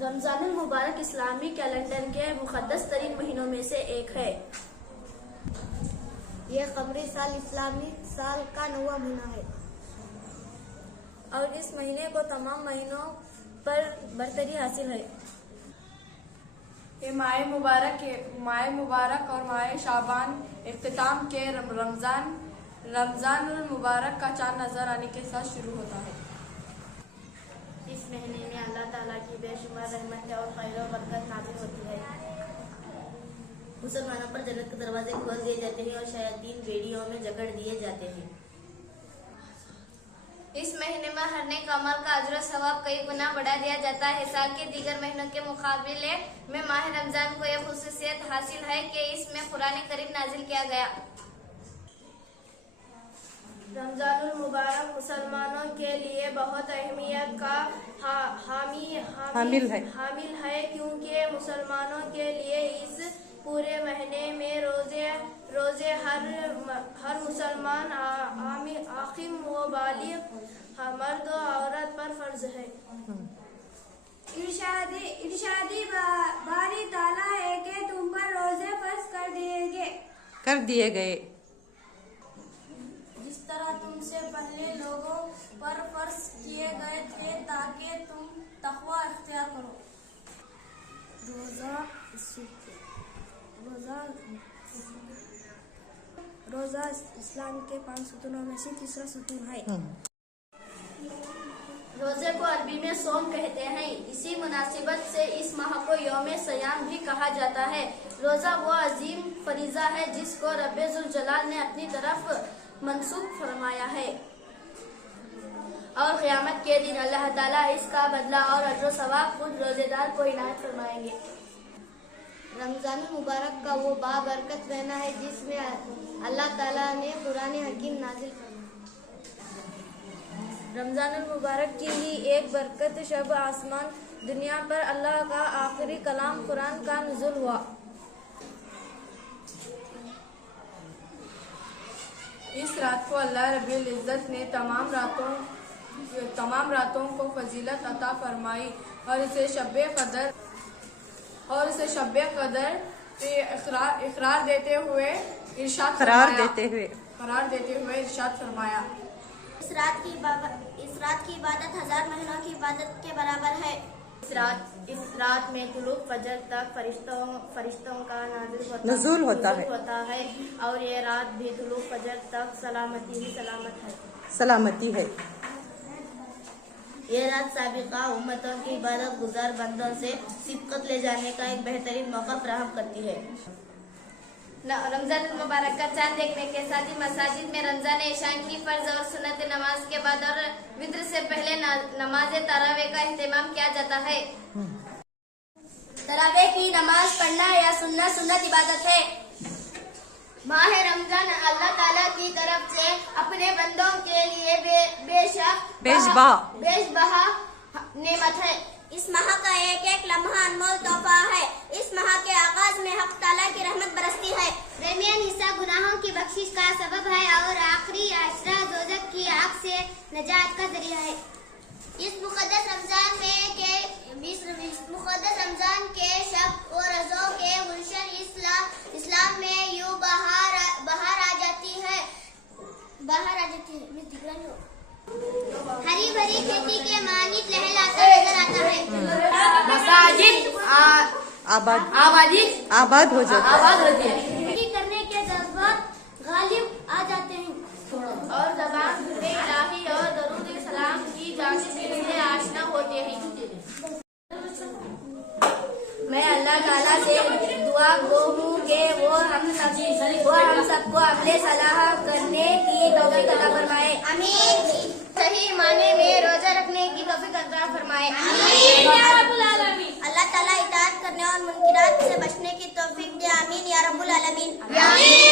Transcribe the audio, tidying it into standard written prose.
رمضان المبارک اسلامی کیلنڈر کے مقدس ترین مہینوں میں سے ایک ہے۔ یہ قمری سال اسلامی سال کا 9واں مہینہ ہے اور اس مہینے کو تمام مہینوں پر برتری حاصل ہے۔ یہ ماہ مبارک اور ماہ شعبان اختتام کے رمضان المبارک کا چاند نظر آنے کے ساتھ شروع ہوتا ہے۔ اس مہینے میں اللہ تعالیٰ کی بے شمار رحمت اور خیر و برکت نازل ہوتی ہے۔ مسلمانوں پر جنت کے دروازے کھول دیے جاتے ہیں اور شیاطین بیڑیوں میں جکڑ دیے جاتے ہیں۔ اس مہینے میں ہر نیک عمل کا اجر و ثواب کئی گنا بڑھا دیا جاتا ہے۔ سال کے دیگر مہینوں کے مقابلے میں ماہ رمضان کو یہ خصوصیت حاصل ہے کہ اس میں قرآن کریم نازل کیا گیا۔ رمضان المبارک مسلمانوں کے لیے بہت اہمیت کا حامل ہے کیونکہ مسلمانوں کے لیے اس پورے مہینے میں روزے ہر مسلمان عاقل و بالغ مرد و عورت پر فرض ہے۔ ارشادی باری تعالیٰ ہے کہ تم پر روزے فرض کر دیے گئے جس طرح تم سے پہلے لوگوں پر فرض کیے گئے تھے تاکہ تم تقوی اختیار کرو۔ روزہ اسلام کے 5 ستونوں میں سے تیسرا ستون ہے۔ روزے کو عربی میں صوم کہتے ہیں۔ اسی مناسبت سے اس ماہ کو یوم سیام بھی کہا جاتا ہے۔ روزہ وہ عظیم فریضہ ہے جس کو رب ذوالجلال نے اپنی طرف منسوب فرمایا ہے اور قیامت کے دن اللہ تعالیٰ اس کا بدلہ اور اجر و ثواب خود روزے دار کو عنایت فرمائیں گے۔ رمضان المبارک کا وہ بابرکت مہینہ ہے جس میں اللہ تعالیٰ نے قرآن حکیم نازل فرمایا۔ رمضان المبارک کی ہی ایک برکت شب آسمان دنیا پر اللہ کا آخری کلام قرآن کا نزول ہوا۔ اس رات کو اللہ رب العزت نے تمام راتوں کو فضیلت عطا فرمائی اور اسے شب قدر قرار دیتے ہوئے ارشاد فرمایا۔ اس رات کی عبادت 1000 مہینوں کی عبادت کے برابر ہے۔ اس رات میں طلوع فجر تک فرشتوں کا نزول ہوتا ہے اور یہ رات بھی طلوع فجر تک سلامتی ہے۔ یہ رات سابقہ امتوں کی عبادت گزار بندوں سے سبقت لے جانے کا ایک بہترین موقع فراہم کرتی ہے۔ رمضان المبارک کا چاند دیکھنے کے ساتھ ہی مساجد میں رمضان عشاء کی فرض اور سنت نماز کے بعد اور وتر سے پہلے نماز تراویح کا اہتمام کیا جاتا ہے۔ تراویح کی نماز پڑھنا یا سننا سنت عبادت ہے۔ ماہ رمضان اللہ تعالیٰ کی طرف سے اپنے بندوں کے لیے بیش بہا نعمت ہے۔ اس ماہ کا ایک ایک لمحہ انمول تحفہ ہے۔ اس ماہ کے آغاز میں حق تعالیٰ کی رحمت برستی ہے۔ درمیان حصہ گناہوں کی بخشش کا سبب ہے اور آخری عشرہ دوزخ کی آگ سے نجات کا ذریعہ ہے۔ اس مقدس رمضان کے شب و روزوں کے گلشن اسلام میں یوں بہار آ جاتی ہے۔ ہری بھری کھیتی کے مانند لہلاتا نظر آتا ہے۔ مساجد آباد ہو جاتی ہے۔ کرنے کے جذبات غالب آ جاتے ہیں اور زبان ذکر الہی اور درود سلام کی جانب سے آشنا ہوتے ہیں۔ میں اللہ تعالیٰ سے دعا گو ہوں کہ وہ ہم سب کو عمل صالح کرنے کی توفیق عطا فرمائے۔ آمین۔ صحیح معنی میں روزہ رکھنے کی توفیق عطا فرمائے۔ اللہ تعالیٰ اطاعت کرنے اور منکرات سے بچنے کی توفیق دے۔ آمین یا رب العالمین۔ آمین۔